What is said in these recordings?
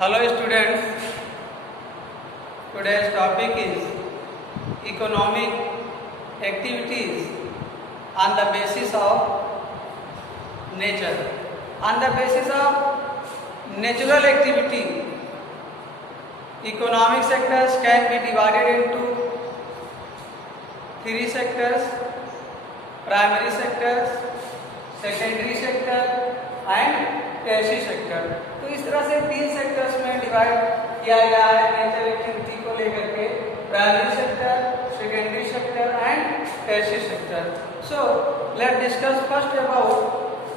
Hello students, today's topic is economic activities on the basis of nature. On the basis of natural activity, economic sectors can be divided into three sectors: primary sectors, secondary sector and tertiary sector. तो इस तरह से तीन sectors में divide किया गया है nature activity को लेकर के: primary sector, secondary sector and tertiary sector. So let discuss first about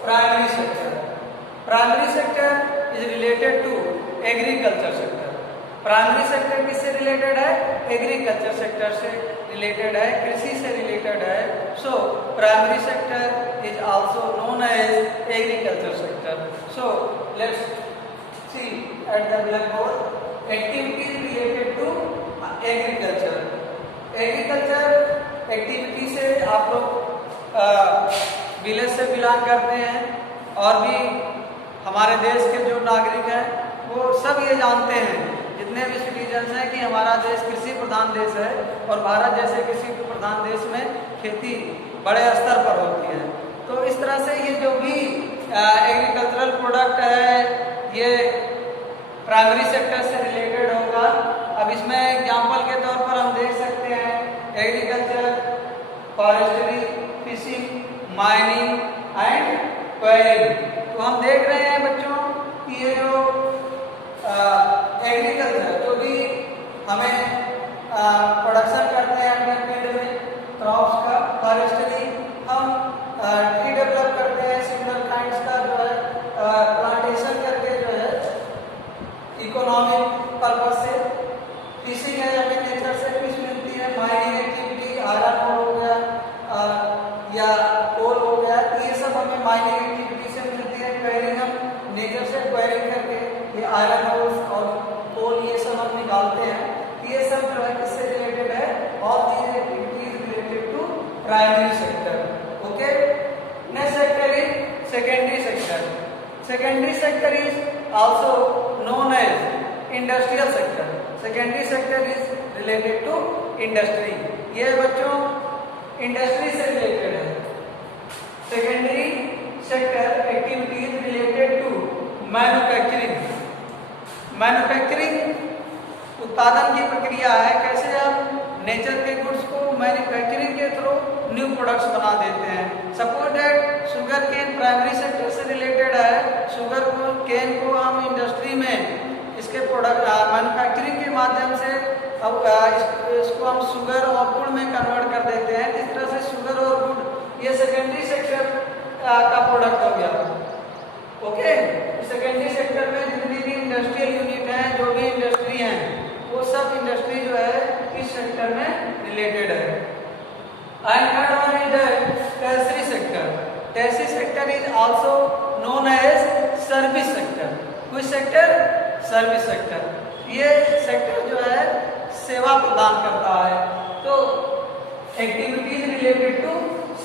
primary sector. Primary sector is related to agriculture sector. Primary sector किससे रिलेटेड है? एग्रीकल्चर सेक्टर से रिलेटेड है, कृषि से रिलेटेड है. So primary sector is also known as agriculture sector. So let's see at the blackboard activities related to agriculture. Agriculture activity से आप लोग विलेज से बिलोंग करते हैं और भी हमारे देश के जो नागरिक हैं वो सब ये जानते हैं, जितने भी सिटीजन्स हैं, कि हमारा देश कृषि प्रधान देश है और भारत जैसे कृषि प्रधान देश में खेती बड़े स्तर पर होती है. तो इस तरह से ये जो भी एग्रीकल्चरल प्रोडक्ट है ये प्राइमरी सेक्टर से रिलेटेड होगा. अब इसमें एग्जांपल के तौर पर हम देख सकते हैं agriculture, forestry, fishing, mining and quarrying. तो हम देख रहे हैं बच्चों कि ये जो एग्रीकल्चर जो भी हमें प्रोडक्शन करते हैं अपने फील्ड में क्रॉप्स का, फॉरेस्ट्री हम ट्री डेवलप करते हैं, सिंगल काइंड्स का जो है प्लांटेशन करके जो है इकोनॉमिक पर्पज से. फिशिंग है, हमें नेचर से फिश मिलती है. माइनिंग एक्टिविटी, आयरन ओर हो गया या कोल हो गया, ये सब हमें माइनिंग एक्टिविटी से मिलती है. क्वेरिंग हम नेचर से क्वेरिंग करके ये आयरन ओर और कोल ये सब हम निकालते हैं. ये सब जो है किससे रिलेटेड है? All these activities related to primary sector. Okay. Next sector is secondary sector. Secondary sector is also known as industrial sector. Secondary sector is related to industry. ये बच्चों इंडस्ट्री से रिलेटेड है. Secondary sector activities related to manufacturing. Manufacturing उत्पादन की प्रक्रिया है, कैसे हम नेचर के गुड्स को मैन्युफैक्चरिंग के थ्रू न्यू प्रोडक्ट्स बना देते हैं. Suppose that sugar cane primary sector से रिलेटेड है. शुगर को केन को हम इंडस्ट्री में इसके प्रोडक्ट मैन्युफैक्चरिंग के माध्यम से अब इसको हम शुगर और गुड़ में कन्वर्ट कर देते हैं. इस तरह से शुगर और गुड़ ये सेकेंडरी सेक्टर का प्रोडक्ट हो गया. ओके. सेकेंडरी सेक्टर में जितनी भी इंडस्ट्रियल यूनिट हैं, जो भी इंडस्ट्री हैं, वो सब इंडस्ट्री जो है इस सेक्टर में रिलेटेड है. And third one is tertiary sector. Tertiary sector is also known as service sector. कुछ सेक्टर? Service sector. ये सेक्टर जो है सेवा प्रदान करता है. तो एक्टिविटीज रिलेटेड टू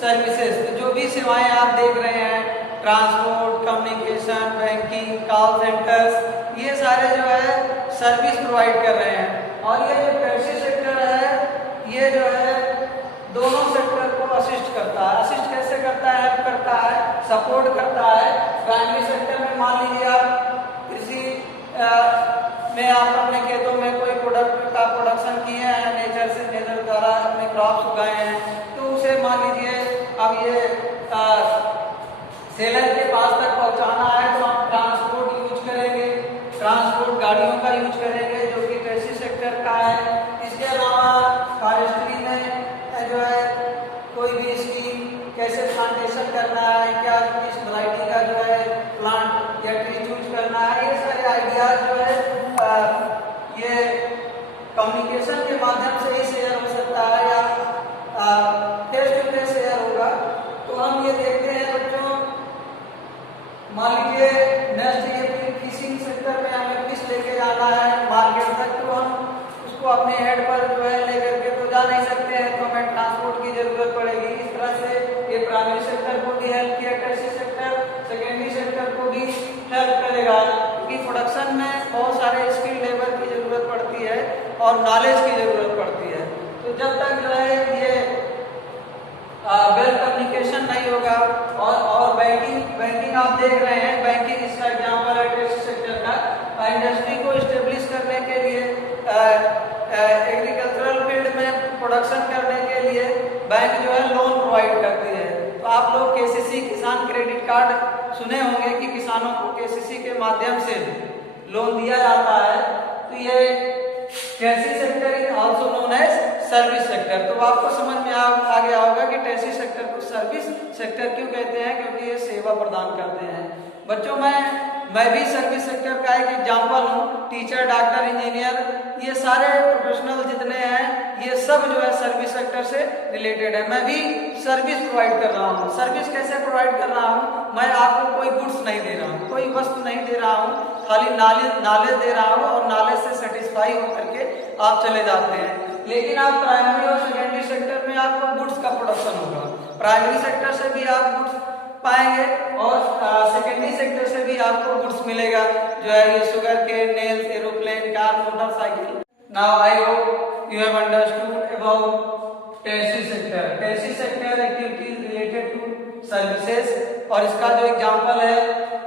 सर्विसेज, तो जो भी सेवाएं आप देख रहे हैं, transport, communication, banking, call centres, ये सारे जो है सर्विस प्रोवाइड कर रहे हैं. और ये जो टर्शियरी सेक्टर है ये जो है दोनों सेक्टर को असिस्ट करता है. असिस्ट कैसे करता है? हेल्प करता है, सपोर्ट करता है. प्राइमरी सेक्टर में मान लीजिए आप कृषि में आप अपने खेतों में कोई प्रोडक्ट का प्रोडक्शन किए हैं, नेचर से, नेचर द्वारा अपने क्रॉप्स उगाए हैं, तो उसे मान लीजिए अब ये सेलर के पास तक पहुंचाना है तो हम ट्रांसपोर्ट यूज करेंगे, ट्रांसपोर्ट गाड़ियों का यूज करेंगे जो कि टर्शियरी सेक्टर का है. इसके अलावा फॉरेस्ट्री में जो है कोई भी स्कीम कैसे प्लांटेशन करना है, क्या किस वैरायटी का जो है प्लांट या ट्री चूज करना है, ये सारे आइडियाज जो है ये कम्युनिकेशन के माध्यम से ही शेयर हो सकता है या फेस टू फेस शेयर होगा. तो हम ये देखते हैं बच्चों, मान लीजिए नेक्स्ट ये फिशिंग सेक्टर में हमें फिश लेके जाना है मार्केट तक, तो हम उसको अपने हेड पर जो है लेकर के तो जा नहीं सकते हैं, तो हमें ट्रांसपोर्ट की जरूरत पड़ेगी. इस तरह से ये प्राइमरी सेक्टर को भी हेल्प किया, टर्शियरी सेक्टर सेकेंडरी सेक्टर को भी हेल्प करेगा, क्योंकि क्योंकि प्रोडक्शन में बहुत सारे स्किल लेबर की ज़रूरत पड़ती है और नॉलेज की ज़रूरत पड़ती है। तो जब तक जो है ये वेल कम्युनिकेशन नहीं होगा और बैंकिंग आप देख रहे हैं, बैंकिंग इसका एग्जाम्पल है टेक्सटाइल सेक्टर का। इंडस्ट्री को इस्टेब्लिश करने के लिए, एग्रीकल्चरल फील्ड में प्रोडक्शन करने के लिए बैंक जो है लोन प्रोवाइड करती है। तो आप लोग केसीसी किसान क्रेडिट कार्ड सुने होंगे कि किसानों को केसीसी के माध्यम से लोन दिया जाता है। तो ये taxi sector is also known as service sector. तो आपको समझ में आ गया होगा कि टैक्सी सेक्टर को सर्विस सेक्टर क्यों कहते हैं, क्योंकि ये सेवा प्रदान करते हैं। बच्चों मैं भी सर्विस सेक्टर का एक एग्जाम्पल हूँ। टीचर, डॉक्टर, इंजीनियर, ये सारे प्रोफेशनल जितने हैं ये सब जो है सर्विस सेक्टर से रिलेटेड है। मैं भी सर्विस प्रोवाइड कर रहा हूँ। सर्विस कैसे प्रोवाइड कर रहा हूँ? मैं आपको कोई गुड्स नहीं दे रहा हूँ, कोई वस्तु नहीं दे रहा हूँ, खाली नॉलेज दे रहा हूँ और नॉलेज से सेटिस्फाई होकर के आप चले जाते हैं। लेकिन आप प्राइमरी और सेकेंडरी सेक्टर में आपको गुड्स का प्रोडक्शन होगा। प्राइमरी सेक्टर से भी आप गुड्स पाएंगे और सेकेंडरी सेक्टर से भी आपको गुड्स मिलेगा, जो है ये sugar cane, nails, aeroplane, car, motorcycle. Now I hope you have understood about taxi sector. Taxi sector activities related to services, और इसका जो एग्जांपल है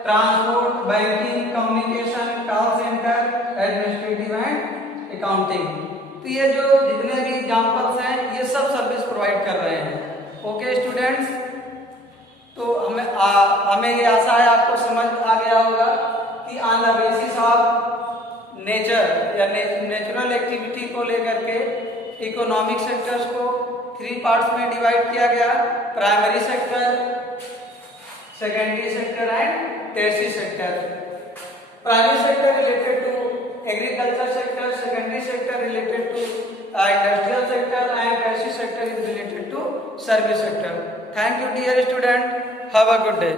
transport, banking, communication, call centre, administrative and accounting. तो ये जो जितने भी एग्जांपल्स हैं ये सब सर्विस प्रोवाइड कर रहे हैं। ओके स्टूडेंट्स, तो हमें ये आशा है आपको समझ आ गया होगा कि on the basis of nature या नेचुरल एक्टिविटी को लेकर के इकोनॉमिक सेक्टर्स को 3 पार्ट्स में डिवाइड किया गया: primary sector, secondary sector and tertiary sector. Primary sector related to agriculture sector, secondary sector related to industrial sector, and tertiary sector is related to service sector. Thank you dear student, have a good day.